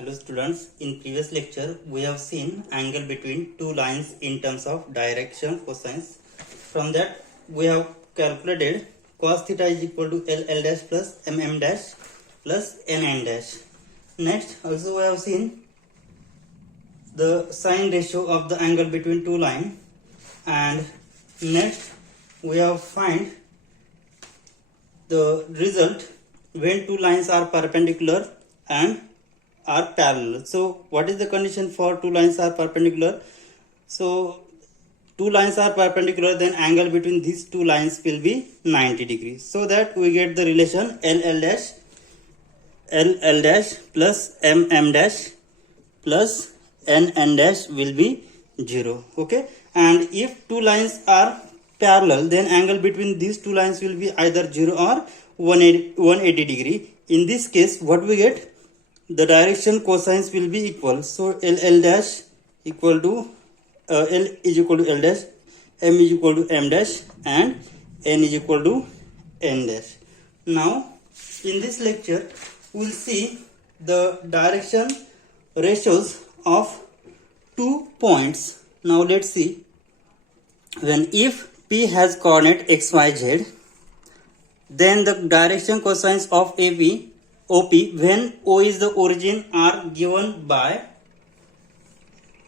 Hello students, in previous lecture we have seen angle between two lines in terms of direction cosines. From that we have calculated cos theta is equal to L dash plus M dash plus N dash. Next also we have seen the sine ratio of the angle between two lines, and next we have find the result when two lines are perpendicular and are parallel. So what is the condition for two lines are perpendicular? So two lines are perpendicular, then angle between these two lines will be 90 degrees. So that we get the relation L dash plus M dash plus N dash will be 0. Okay, and if two lines are parallel, then angle between these two lines will be either 0 or 180 degree. In this case what we get, the direction cosines will be equal. So L dash equal to L is equal to L dash, M is equal to M dash, and N is equal to N dash. Now in this lecture we will see the direction ratios of 2 points. Now let's see. When if P has coordinate x, y, z, then the direction cosines of OP when O is the origin are given by,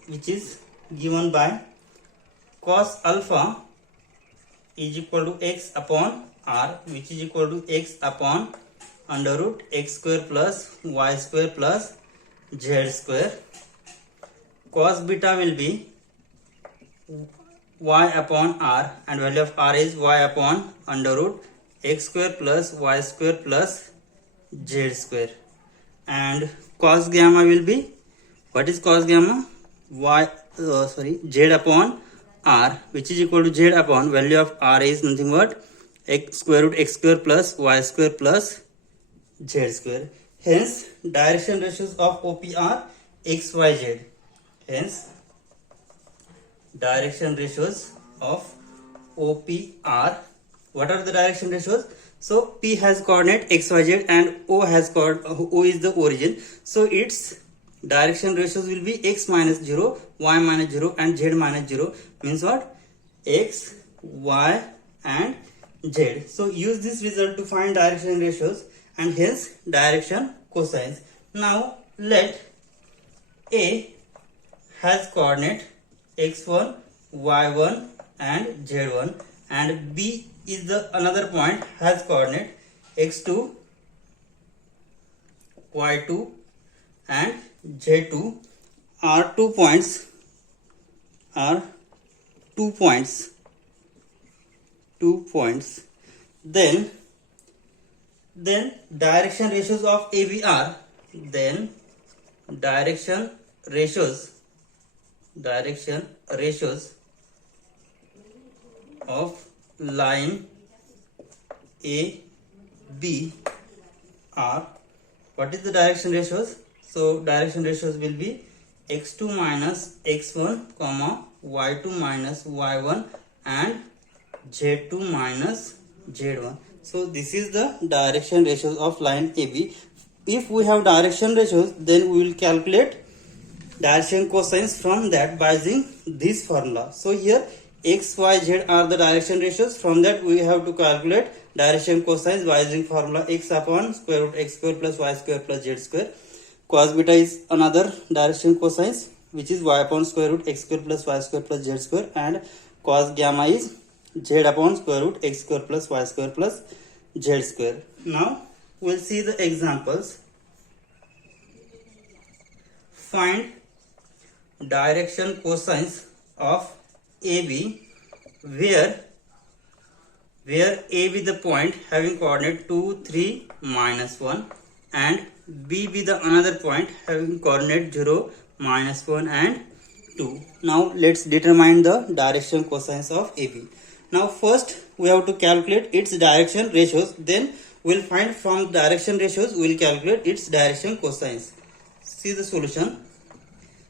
which is given by cos alpha is equal to x upon r, which is equal to x upon under root x square plus y square plus z square. Cos beta will be y upon r, and value of r is y upon under root x square plus y square plus z square. And cos gamma will be, what is cos gamma? Z upon r, which is equal to z upon value of r is nothing but x square root x square plus y square plus z square. Hence direction ratios of OP are x, y, z. Hence direction ratios of OP are, what are the direction ratios? So P has coordinate x, y, z, and O is the origin. So its direction ratios will be x minus 0, y minus 0, and z minus 0. Means what? X, y, and z. So use this result to find direction ratios and hence direction cosines. Now let A has coordinate x1, y1, and z1, and B is the another point has coordinate x2, y2, and z2 are 2 points. Then direction ratios of AB are, then direction ratios of line AB are, what is the direction ratios? So direction ratios will be x2 minus x1, comma y2 minus y1, and z2 minus z1. So this is the direction ratios of line AB. If we have direction ratios, then we will calculate direction cosines from that by using this formula. So here x, y, z are the direction ratios. From that we have to calculate direction cosines by using formula x upon square root x square plus y square plus z square. Cos beta is another direction cosines, which is y upon square root x square plus y square plus z square, and cos gamma is z upon square root x square plus y square plus z square. Now we'll see the examples. Find direction cosines of AB where A be the point having coordinate 2, 3, minus 1, and B be the another point having coordinate 0, minus 1, and 2. Now let's determine the direction cosines of AB. Now first we have to calculate its direction ratios, then we'll find from direction ratios we'll calculate its direction cosines. See the solution.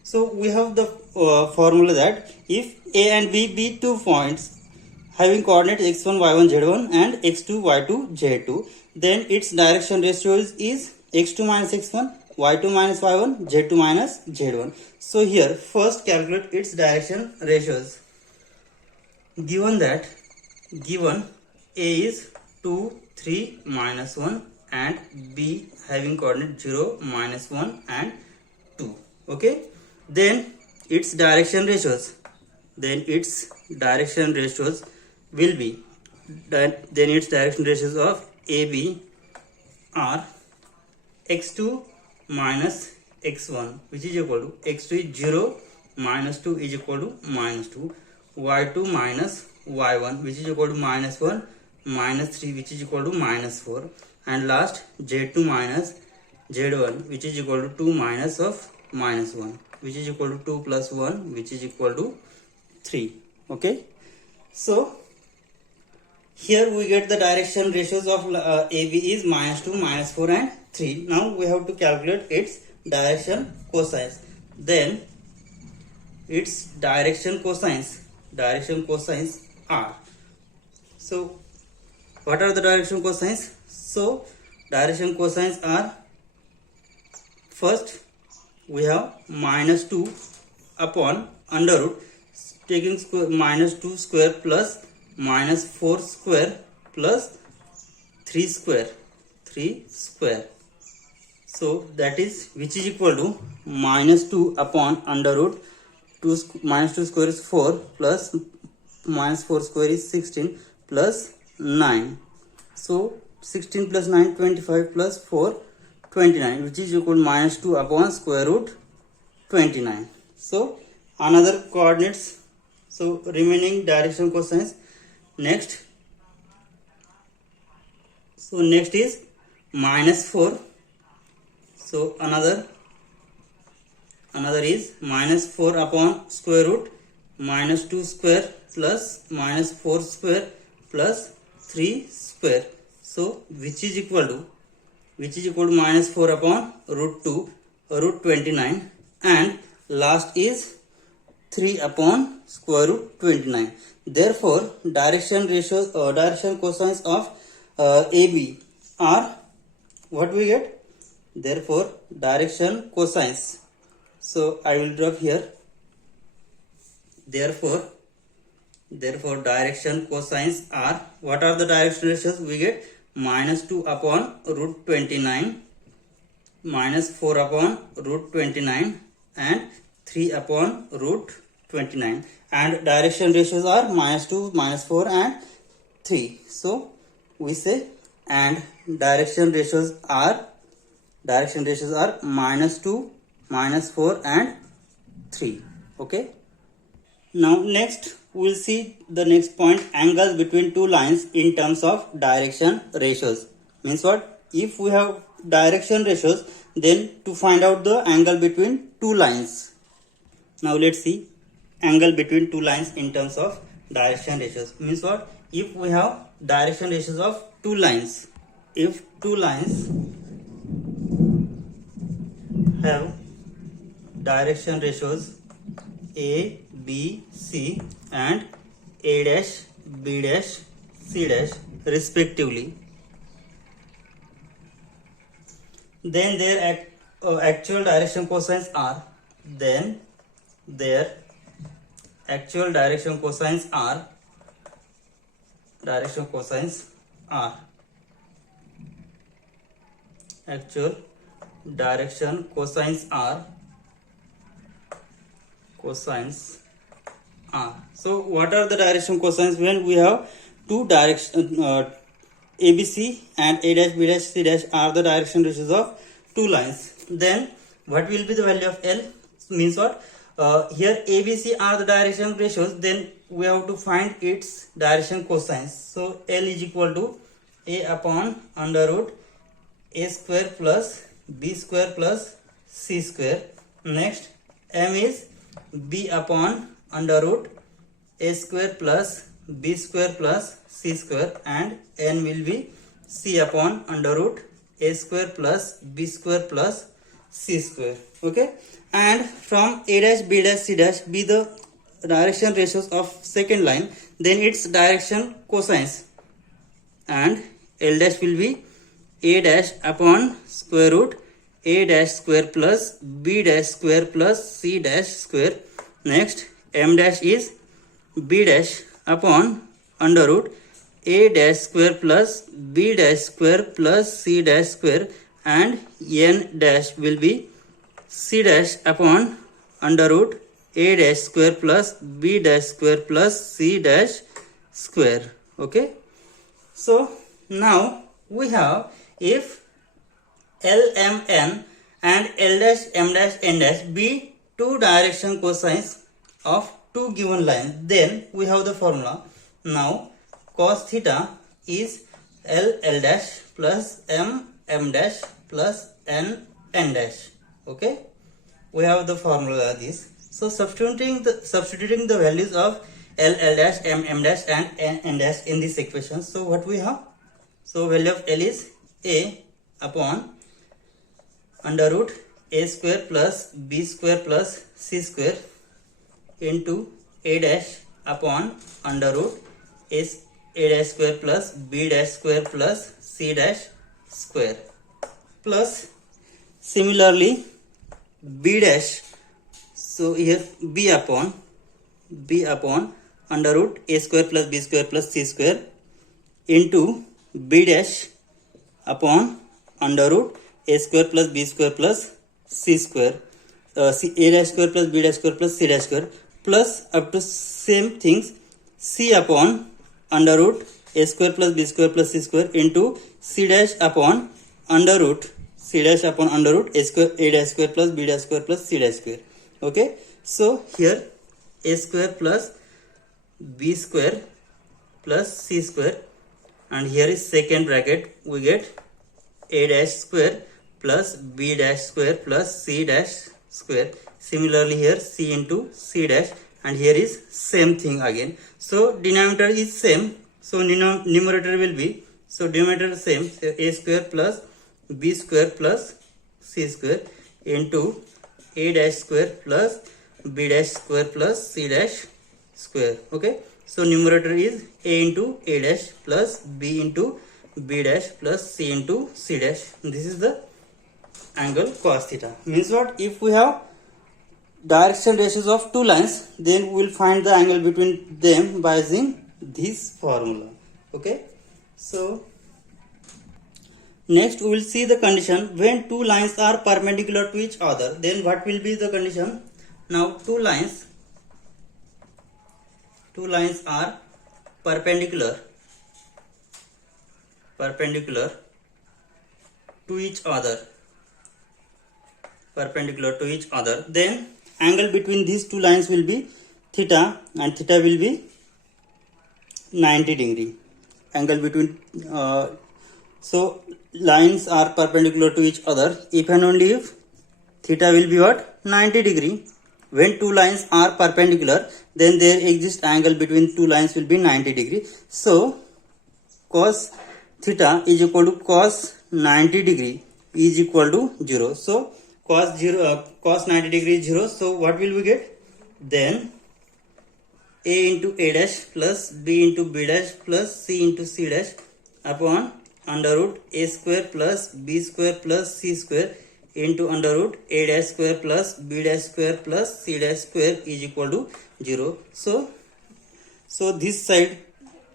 So we have the formula that if A and B be 2 points having coordinate x1, y1, z1, and x2, y2, z2, then its direction ratio is x2 minus x1, y2 minus y1, z2 minus z1. So here first calculate its direction ratios. Given that A is 2, 3, minus 1 and B having coordinate 0, minus 1 and 2. Okay. Then its direction ratios. Will be that then its direction ratios of AB are x2 minus x1, which is equal to x2 is 0, minus 2 is equal to minus 2, y2 minus y1, which is equal to minus 1, minus 3, which is equal to minus 4, and last z2 minus z1, which is equal to 2 minus of minus 1, which is equal to 2 plus 1, which is equal to 3. Okay. So here we get the direction ratios of AB is minus 2, minus 4 and 3. Now we have to calculate its direction cosines. Then its direction cosines are. So what are the direction cosines? So direction cosines are, first we have minus 2 upon under root, taking minus 2 square plus minus 4 square plus 3 square. So that is, which is equal to minus 2 upon under root 2 minus 2 square is 4 plus minus 4 square is 16 plus 9. So 16 plus 9 25 plus 4 29, which is equal to minus 2 upon square root 29. So another coordinates. So remaining direction cosines. Next is minus 4. So another is minus 4 upon square root minus 2 square plus minus 4 square plus 3 square. So which is equal to minus 4 upon root 2 root 29, and last is 3 upon square root 29. Therefore direction cosines of AB are what we get. Therefore direction cosines. So I will drop here. Therefore direction cosines are, what are the direction ratios? We get minus 2 upon root 29, minus 4 upon root 29 and 3 upon root 29, and direction ratios are minus 2, minus 4 and 3. So we say, and direction ratios are minus 2, minus 4 and 3. Okay. Now next we will see the next point, angles between two lines in terms of direction ratios. Means what? If we have direction ratios, then to find out the angle between two lines. Now let's see angle between two lines in terms of direction ratios. Means what? If we have direction ratios of two lines, if two lines have direction ratios A, B, C and A dash, B dash, C dash respectively, then their actual direction cosines are, actual direction cosines are So what are the direction cosines when we have two direction ABC and A dash, B dash, C dash are the direction ratios of two lines? Then what will be the value of L? Means what? Here ABC are the direction ratios, then we have to find its direction cosines. So L is equal to A upon under root A square plus B square plus C square. Next, M is B upon under root A square plus B square plus C square, and N will be C upon under root A square plus B square plus C square. Okay, and from A dash, B dash, C dash be the direction ratios of second line, then its direction cosines, and L dash will be A dash upon square root a dash square plus b dash square plus c dash square. Next, m dash is b dash upon under root a dash square plus b dash square plus c dash square, and n dash will be c dash upon under root a dash square plus b dash square plus c dash square. Okay, so now we have, if L M N and L dash M dash N dash be two direction cosines of two given lines, then we have the formula. Now cos theta is L L dash plus M M dash plus N N dash. Okay, we have the formula this. So substituting the values of L L dash M M dash and N N dash in this equation. So what we have? So value of L is a upon under root a square plus b square plus c square into a dash upon under root a dash square plus b dash square plus c dash square, plus similarly b dash. So here b upon under root a square plus b square plus c square into b dash upon under root a square plus b square plus c square, a dash square plus b dash square plus c dash square, plus up to same things c upon under root a square plus b square plus c square into c dash upon under root a dash square plus b dash square plus c dash square. Okay, so here a square plus b square plus c square, and here is second bracket, we get a dash square plus b dash square plus c dash square. Similarly here c into c dash, and here is same thing again. So denominator is same, so numerator will be, so denominator same, so a square plus b square plus c square into a dash square plus b dash square plus c dash square. Okay, so numerator is a into a dash plus b into b dash plus c into c dash. This is the angle cos theta. Means what? If we have direction ratios of two lines, then we will find the angle between them by using this formula. Okay, so next we will see the condition when two lines are perpendicular to each other. Then what will be the condition? Now two lines are perpendicular to each other, then angle between these two lines will be theta, and theta will be 90 degree. Angle between so lines are perpendicular to each other if and only if theta will be what? 90 degree. When two lines are perpendicular, then there exists angle between two lines will be 90 degree. So cos theta is equal to cos 90 degree is equal to 0. So cos 90 degree is 0. So what will we get? Then a into a dash plus b into b dash plus c into c dash upon under root a square plus b square plus c square into under root a dash square plus b dash square plus c dash square is equal to 0. So this side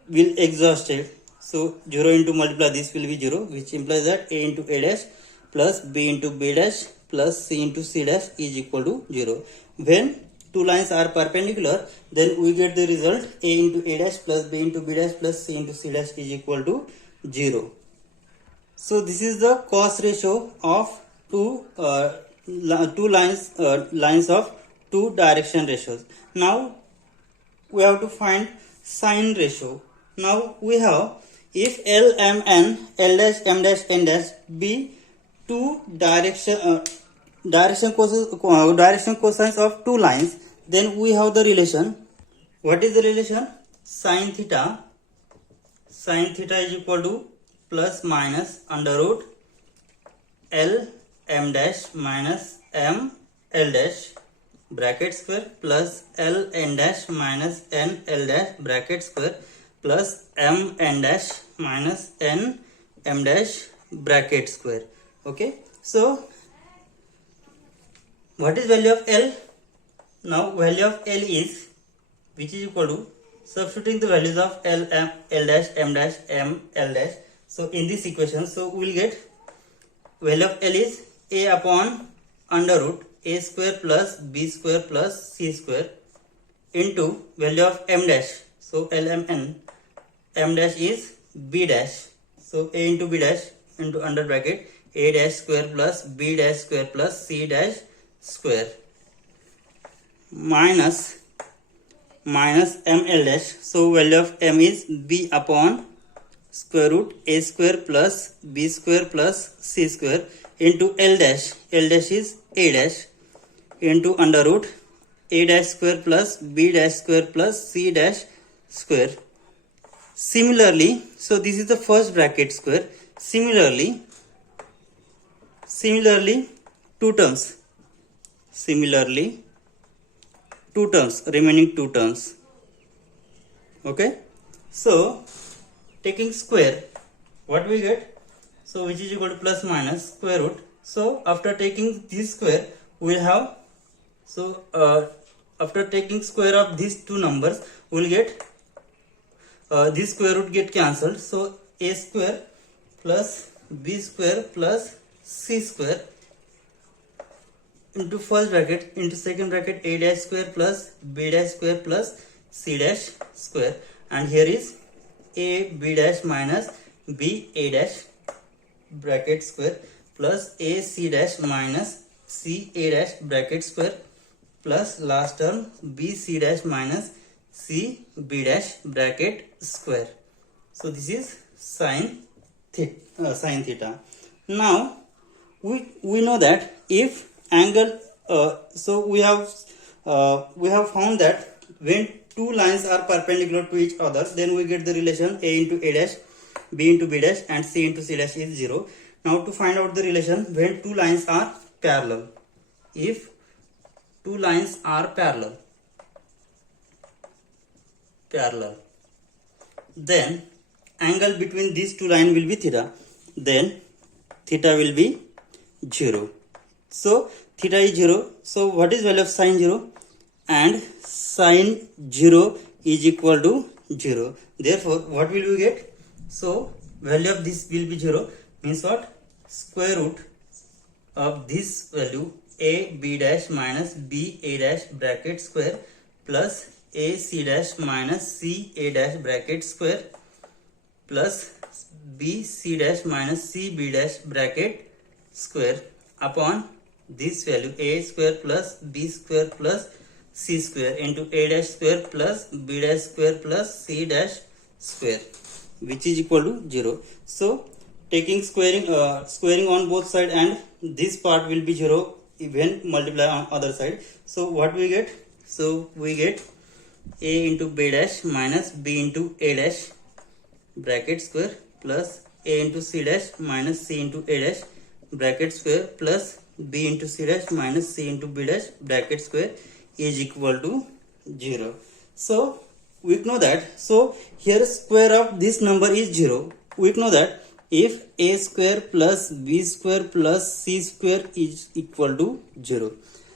will exhausted. So 0 into multiply this will be 0, which implies that a into a dash plus b into b dash plus c into c dash is equal to 0. When two lines are perpendicular, then we get the result a into a dash plus b into b dash plus c into c dash is equal to 0. So this is the cos ratio of two lines of two direction ratios. Now we have to find sine ratio. Now we have, if L M N L dash M dash N dash be two direction cosines of two lines, then we have the relation. What is the relation? Sine theta is equal to plus minus under root L M dash minus M L dash bracket square plus L N dash minus N L dash bracket square plus M N dash minus N M dash bracket square. Okay, so what is value of L? Now value of L is, which is equal to, substituting the values of L, M, L dash, M dash, M, L dash. So in this equation, so we will get value of L is A upon under root A square plus B square plus C square into value of M dash. So LMN, M dash is B dash. So A into B dash into under bracket A dash square plus B dash square plus C dash square minus ML dash. So value of M is B upon square root A square plus B square plus C square into L dash. L dash is A dash into under root A dash square plus B dash square plus C dash square. Similarly, so this is the first bracket square. Similarly, two terms. Similarly, two terms, remaining two terms. Okay. So taking square, what we get? So which is equal to plus minus square root. So after taking this square, we will have, so after taking square of these two numbers, we will get this square root get cancelled. So A square plus B square plus C square into first bracket into second bracket A dash square plus B dash square plus C dash square, and here is A B dash minus B A dash bracket square plus A C dash minus C A dash bracket square plus last term B C dash minus C B dash bracket square. So this is sin theta. Now we know that if angle, so we have found that when two lines are perpendicular to each other, then we get the relation A into A dash, B into B dash, and C into C dash is 0. Now to find out the relation when two lines are parallel, if two lines are parallel, then angle between these two lines will be theta. Then theta will be 0. So theta is 0. So what is value of sin 0? And sin 0 is equal to 0. Therefore, what will we get? So value of this will be 0. Means what? Square root of this value A B dash minus B A dash bracket square plus A C dash minus C A dash bracket square plus B C dash minus C B dash bracket square upon this value A square plus B square plus C square into A dash square plus B dash square plus C dash square, which is equal to 0. So taking squaring on both sides, and this part will be 0 when multiply on other side. So what we get? So we get A into B dash minus B into A dash bracket square plus A into C dash minus C into A dash bracket square plus B into C dash minus C into B dash bracket square is equal to 0. So we know that, so here square of this number is 0. We know that if A square plus B square plus C square is equal to 0.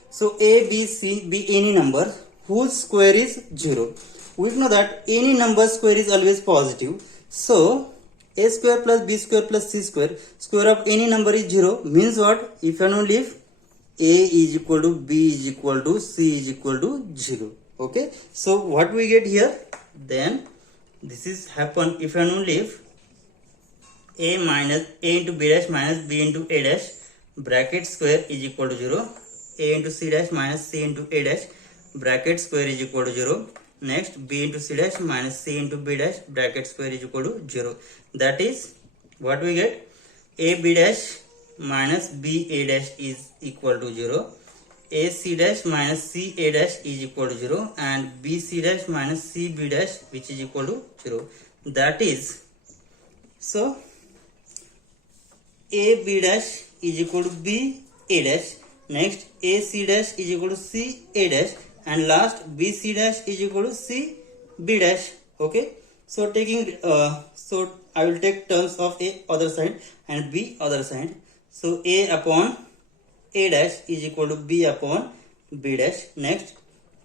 So A, B, C be any number whose square is 0. We know that any number square is always positive. So A square plus B square plus C square, square of any number is 0. Means what? If and only if A is equal to B is equal to C is equal to 0. Okay. So what we get here? Then this is happen if and only if A into B dash minus B into A dash bracket square is equal to 0. A into C dash minus C into A dash bracket square is equal to 0. Next, B into C dash minus C into B dash bracket square is equal to 0. That is what we get. A B dash minus B A dash is equal to 0. A C dash minus C A dash is equal to 0. And B C dash minus C B dash, which is equal to 0. That is, so A B dash is equal to B A dash. Next, A C dash is equal to C A dash. And last, B C dash is equal to C B dash. Okay. So taking so I will take terms of A other side and B other side. So A upon A dash is equal to B upon B dash. Next,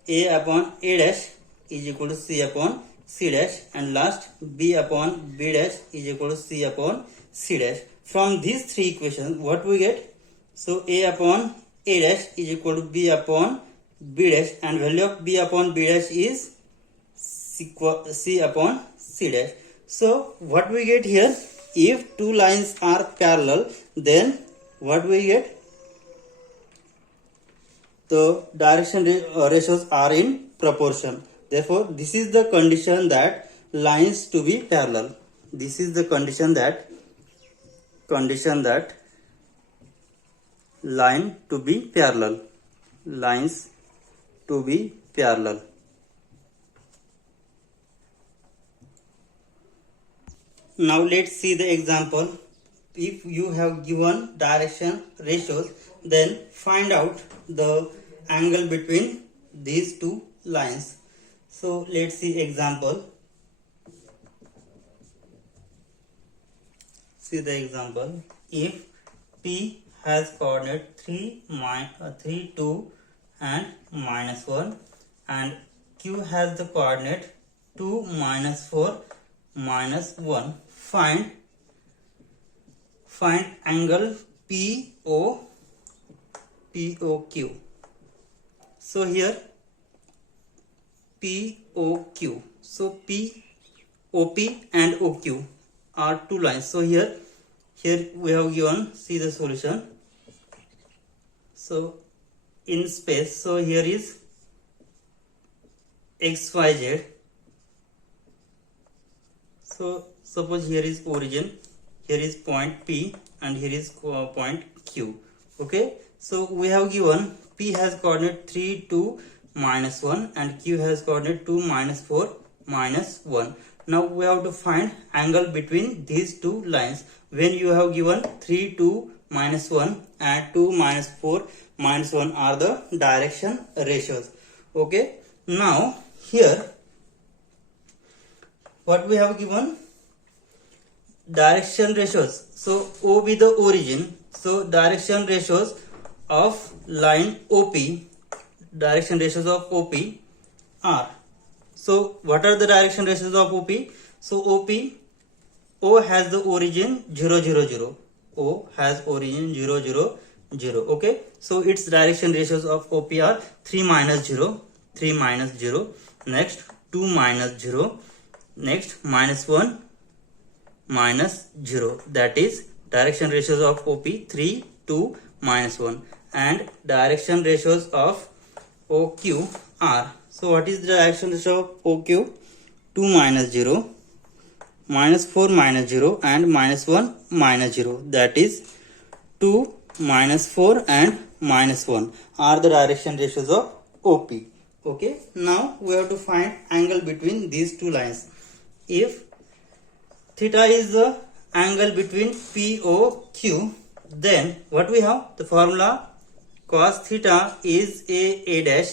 A upon A dash is equal to C upon C dash, and last B upon B dash is equal to C upon C dash. From these three equations, what we get? So A upon A dash is equal to B upon B dash, and value of B upon B dash is C upon C dash. So what we get here? If two lines are parallel, then what we get? The direction ratios are in proportion. Therefore, this is the condition that lines to be parallel. This is the condition that line to be parallel. Lines to be parallel. Now let's see the example. If you have given direction ratios, then find out the angle between these two lines. So let's see example. See the example. If P has coordinate 3, 2 and -1, and Q has the coordinate 2, -4, -1, find angle POQ. So here POQ. So OP and OQ are two lines. So here we have given, see the solution. So in space, so here is XYZ. So suppose here is origin, here is point P, and here is point Q. Okay, so we have given P has coordinate 3, 2, -1, and Q has coordinate 2, -4, -1. Now we have to find angle between these two lines. When you have given 3, 2, -1 and 2, -4, -1 are the direction ratios. Okay, now here what we have given? Direction ratios. So OB the origin. So direction ratios of line OP, direction ratios of OP are. So what are the direction ratios of OP? So O has the origin 0, 0, 0. O has origin 0, 0, 0. Okay, so its direction ratios of OP are 3, -0, 3, -0. Next 2, -0. Next -1, -0. That is direction ratios of OP 3, 2, -1. And direction ratios of OQ are. So what is the direction ratio of OQ? 2, -0, -4, -0, and -1, -0. That is 2, -4, and -1 are the direction ratios of OP. Okay, now we have to find angle between these two lines. If theta is the angle between POQ, then what we have? The formula cos theta is A dash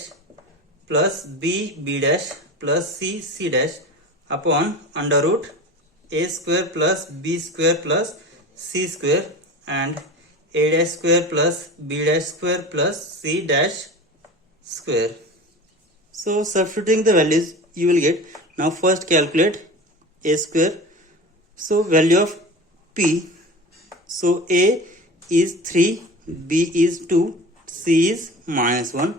plus B dash plus C dash upon under root A square plus B square plus C square and A dash square plus B dash square plus C dash square. So substituting the values you will get. Now first calculate A square. So value of P. So A is 3, B is 2, C is -1,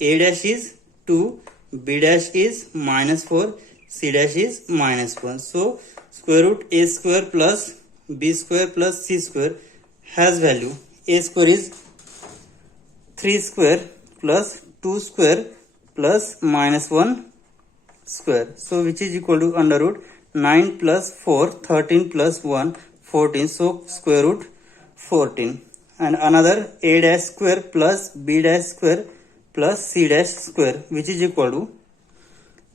A dash is 2, B dash is -4, C dash is -1. So square root A square plus B square plus C square has value. A square is 3 square plus 2 square plus -1 square. So which is equal to under root 9 plus 4, 13 plus 1, 14. So square root 14. And another A dash square plus B dash square plus C dash square, which is equal to,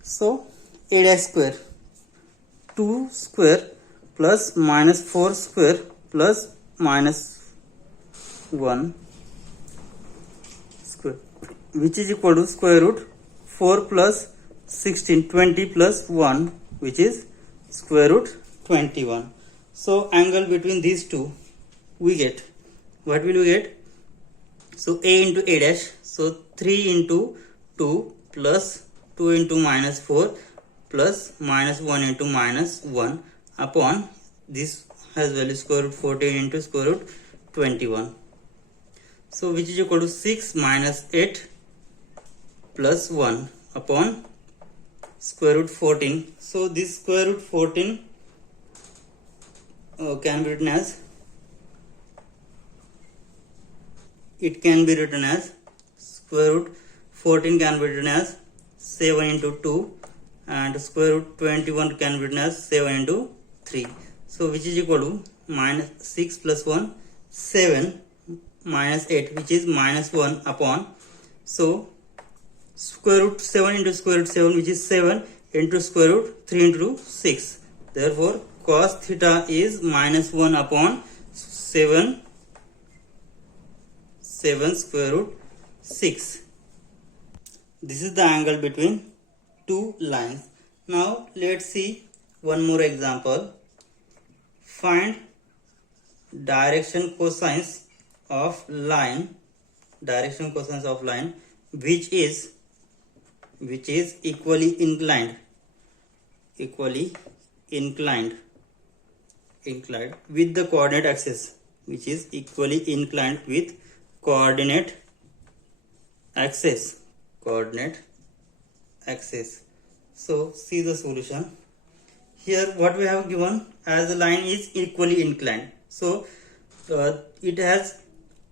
so A dash square 2 square plus -4 square plus -1 square, which is equal to square root 4 plus 16, 20 plus 1, which is square root 21. So angle between these two we get. What will we get? So a into a dash, so 3 into 2 plus 2 into minus 4 plus minus 1 into minus 1 upon this has value square root 14 into square root 21. So which is equal to 6 minus 8 plus 1 upon square root 14. So this square root 14 can be written as, it can be written as square root 14 can be written as 7 into 2 and square root 21 can be written as 7 into 3. So which is equal to minus 6 plus 1 7 minus 8 which is minus 1 upon, so square root 7 into square root 7 which is 7 into square root 3 into 6. Therefore cos theta is minus 1 upon 7 square root 6. This is the angle between two lines. Now let's see one more example. Find direction cosines of line, which is equally inclined with the coordinate axis, which is equally inclined with coordinate axis. So see the solution. Here what we have given as the line is equally inclined, so it has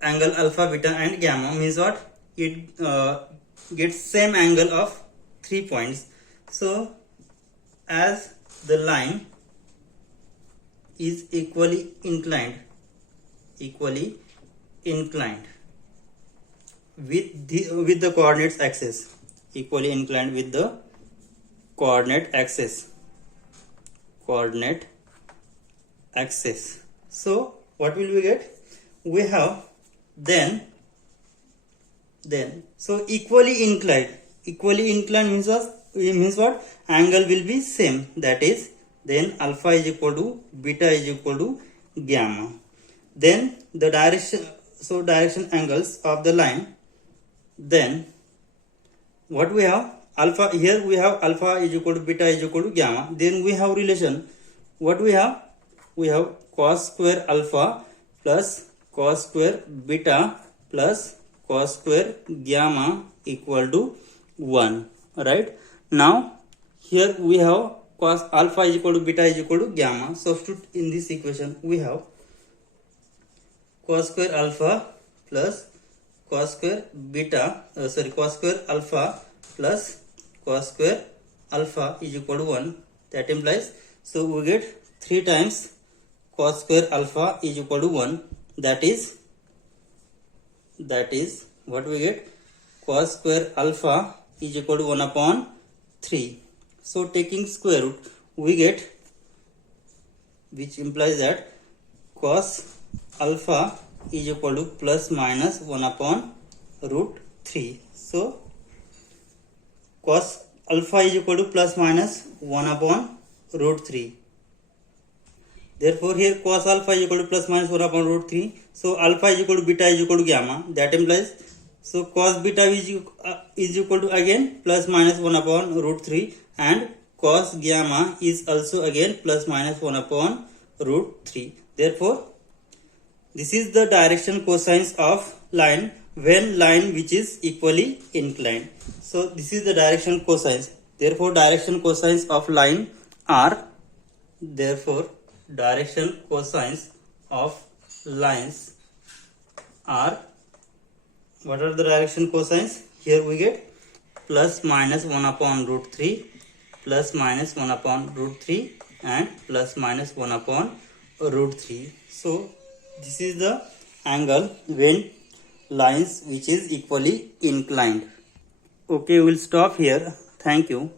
angle alpha, beta and gamma, means what? It gets same angle of 3 points. So as the line is equally inclined with the coordinate axis, So what will we get? We have then so equally inclined means what? Angle will be same, that is then alpha is equal to beta is equal to gamma. Then the direction angles of the line, then what we have? Alpha, here we have alpha is equal to beta is equal to gamma. Then we have relation. What we have? We have cos square alpha plus cos square beta plus cos square gamma equal to 1. Right? Now here we have cos alpha is equal to beta is equal to gamma. Substitute in this equation. We have cos square alpha plus cos square beta, cos square alpha plus cos square alpha is equal to 1. That implies, so we get 3 times cos square alpha is equal to 1. That is what we get? Cos square alpha is equal to 1 upon 3. So taking square root we get, which implies that cos alpha is equal to plus minus 1 upon root 3. So cos alpha is equal to plus minus 1 upon root 3. Therefore here cos alpha is equal to plus minus 1 upon root 3. So alpha is equal to beta is equal to gamma. That implies, so cos beta is equal to again plus minus 1 upon root 3 and cos gamma is also again plus minus 1 upon root 3. Therefore this is the direction cosines of line when line which is equally inclined. So this is the direction cosines. Therefore direction cosines of line are, what are the direction cosines? Here we get plus minus 1 upon root 3, plus minus 1 upon root 3 and plus minus 1 upon root 3. So this is the angle when lines which is equally inclined. Okay, we'll stop here. Thank you.